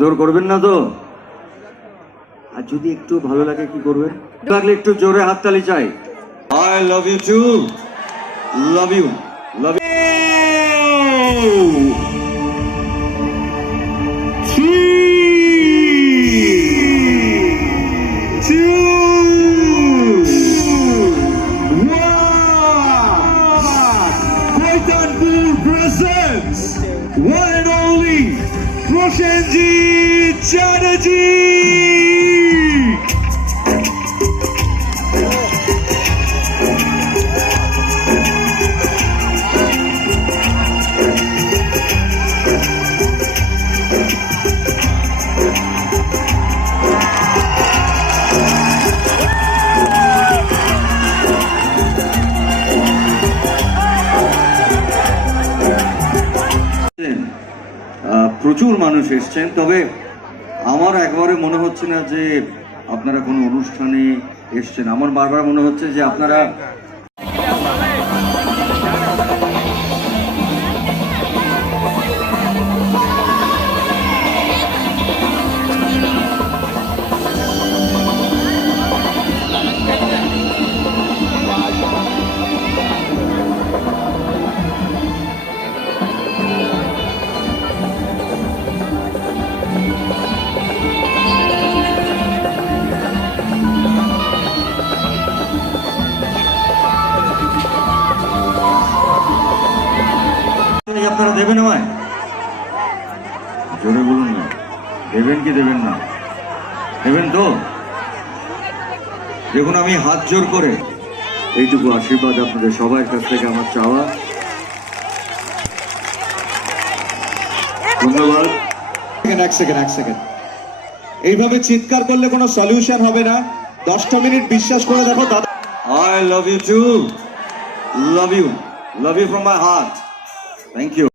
মারধর করবেন না তো? আর যদি একটু ভালো লাগে, কি করবেন? লাগলে একটু জোরে হাততালি চাই। I love you too love you love you one. And only Roshanji আহ, প্রচুর মানুষ এসছেন তবে আমার একবারে মনে হচ্ছে না যে আপনারা কোনো অনুষ্ঠানে এসছেন। আমার বারবার মনে হচ্ছে যে আপনারা দেবেন আমায় জোরে বলুন না দেবেন কি দেবেন না দেবেন তো দেখুন আমি হাত জোর করে এইটুকু আশীর্বাদ আপনাদের সবার কাছ থেকে আমার চাওয়া ধন্যবাদ এক সেকেন্ড এক সেকেন্ড এইভাবে চিৎকার করলে কোনো সলিউশন হবে না দশটা মিনিট বিশ্বাস করে দেখো দাদা I love you too. Love you. Love you from my heart. Thank you.